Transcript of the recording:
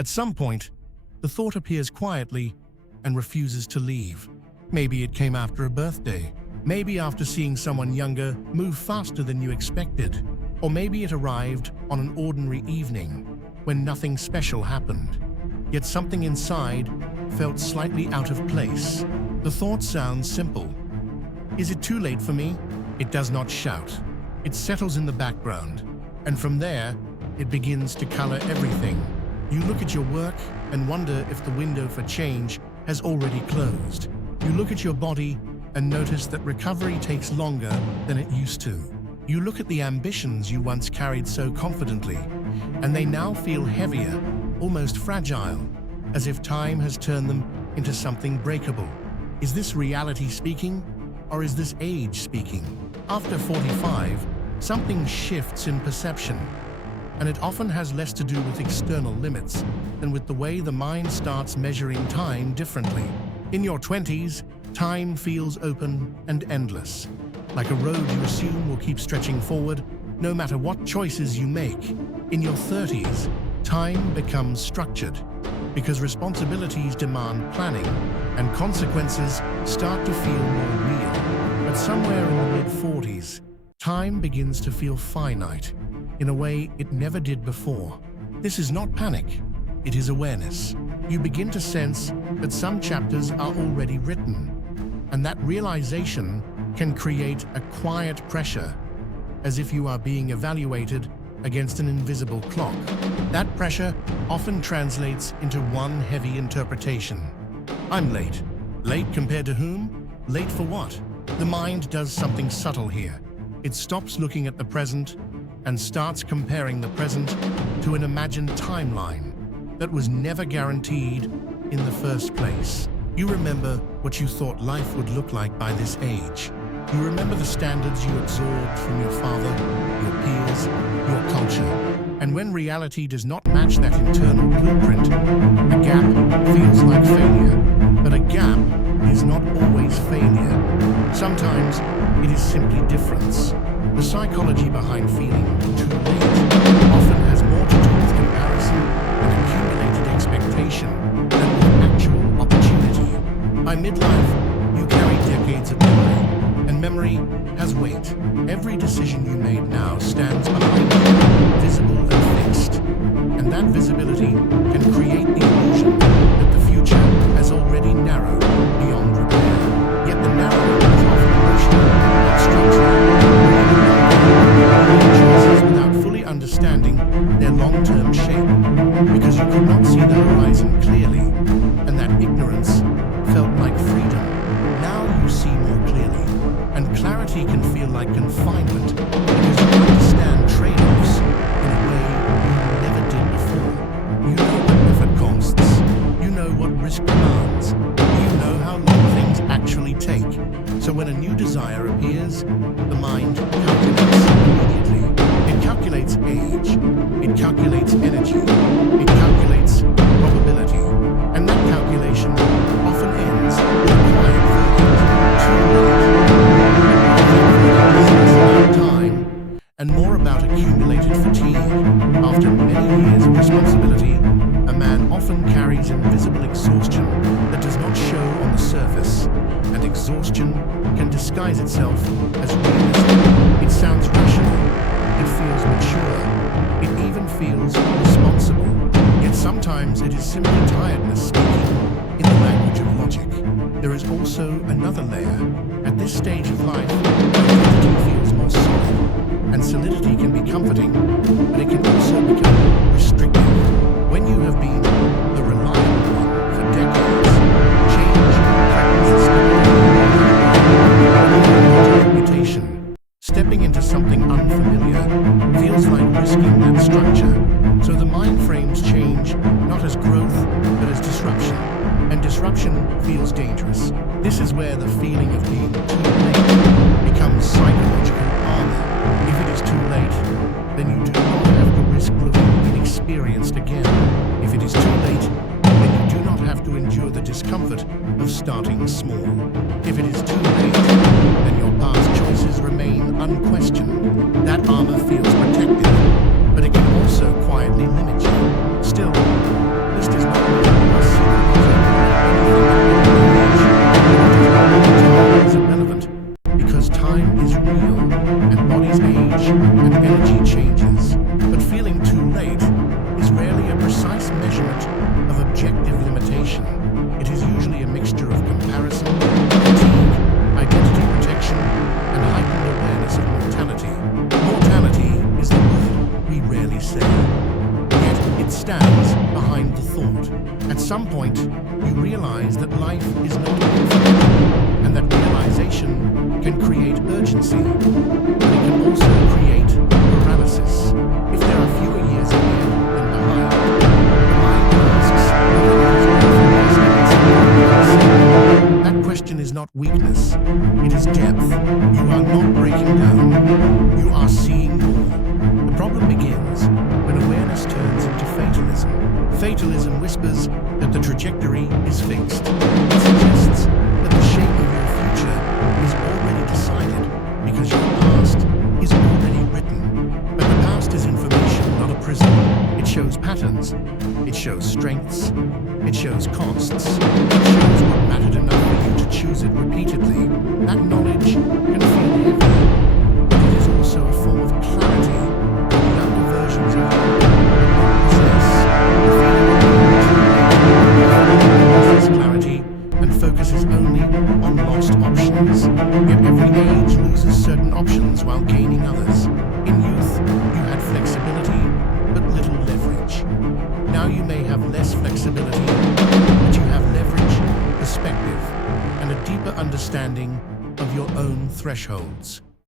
At some point, the thought appears quietly and refuses to leave. Maybe it came after a birthday. Maybe after seeing someone younger move faster than you expected. Or maybe it arrived on an ordinary evening when nothing special happened. Yet something inside felt slightly out of place. The thought sounds simple. Is it too late for me? It does not shout. It settles in the background. And from there, it begins to color everything. You look at your work and wonder if the window for change has already closed. You look at your body and notice that recovery takes longer than it used to. You look at the ambitions you once carried so confidently, and they now feel heavier, almost fragile, as if time has turned them into something breakable. Is this reality speaking, or is this age speaking? After 45, something shifts in perception, and it often has less to do with external limits than with the way the mind starts measuring time differently. In your 20s, time feels open and endless, like a road you assume will keep stretching forward no matter what choices you make. In your 30s, time becomes structured because responsibilities demand planning and consequences start to feel more real. But somewhere in the mid-40s, time begins to feel finite in a way it never did before. This is not panic, it is awareness. You begin to sense that some chapters are already written, and that realization can create a quiet pressure, as if you are being evaluated against an invisible clock. That pressure often translates into one heavy interpretation. I'm late. Late compared to whom? Late for what? The mind does something subtle here. It stops looking at the present and starts comparing the present to an imagined timeline that was never guaranteed in the first place. You remember what you thought life would look like by this age. You remember the standards you absorbed from your father, your peers, your culture. And when reality does not match that internal blueprint, a gap feels like failure. But a gap is not always failure. Sometimes it is simply difference. The psychology behind feeling too late often has more to do with comparison and accumulated expectation than with actual opportunity. By midlife, you carry decades of memory, and memory has weight. Every decision you made now stands behind you, visible and fixed. And that visibility can create the illusion that the future has already narrowed beyond repair. Yet the narrowing is often emotional, not structural. Choices without fully understanding their long-term shape, because you could not see the horizon clearly, and that ignorance felt like freedom. Now you see more clearly, and clarity can feel like confinement, because you understand trade-offs in a way you never did before. You know what effort costs, you know what risk demands, you know how long things actually take. So when a new desire appears, the mind calculates immediately. It calculates age, it calculates energy, it calculates probability, and that calculation often ends with a quiet verdict: too late. Less about time and more about accumulated fatigue. After many years of responsibility, a man often carries invisible exhaustion that does not show on the surface, and exhaustion can disguise itself as realism. It sounds rational, it feels mature, it even feels responsible. Yet sometimes it is simply tiredness speaking in the language of logic. There is also another layer. At this stage of life, identity feels more solid, and solidity can be comforting, but it can also become restrictive. When you have been the reliable one for decades, change threatens the stability of your reputation. Stepping into something unfamiliar feels like risking that structure. So the mind frames change not as growth, but as disruption. And disruption feels dangerous. This is where the feeling of being too late becomes psychological armor. If it is too late, then you do not have to risk looking inexperienced again. If it is too late, then you do not have to endure the discomfort of starting small. If it is too late, then your past choices remain unquestioned. That armor feels protective, but it can also quietly limit you. Still, thought. At some point, you realize that life is not infinite, and that realization can create urgency, but it can also create paralysis. If there are fewer years ahead than behind, the mind asks whether it is worth investing in something. That question is not weakness, it is depth. You are not breaking down, you are seeing more. The problem begins when awareness turns into fatalism. Fatalism whispers that the trajectory is fixed. It suggests that the shape of your future is already decided because your past is already written. But the past is information, not a prison. It shows patterns, it shows strengths, it shows costs, it shows what mattered enough for you to choose it repeatedly. That knowledge can feel heavy, but it is also a form of clarity that younger versions of you possess. The feeling of clarity and focuses only on lost options. Yet every age loses certain options while gaining others. In youth, you had flexibility, but little leverage. Now you may have less flexibility, but you have leverage, perspective, and a deeper understanding of your own thresholds.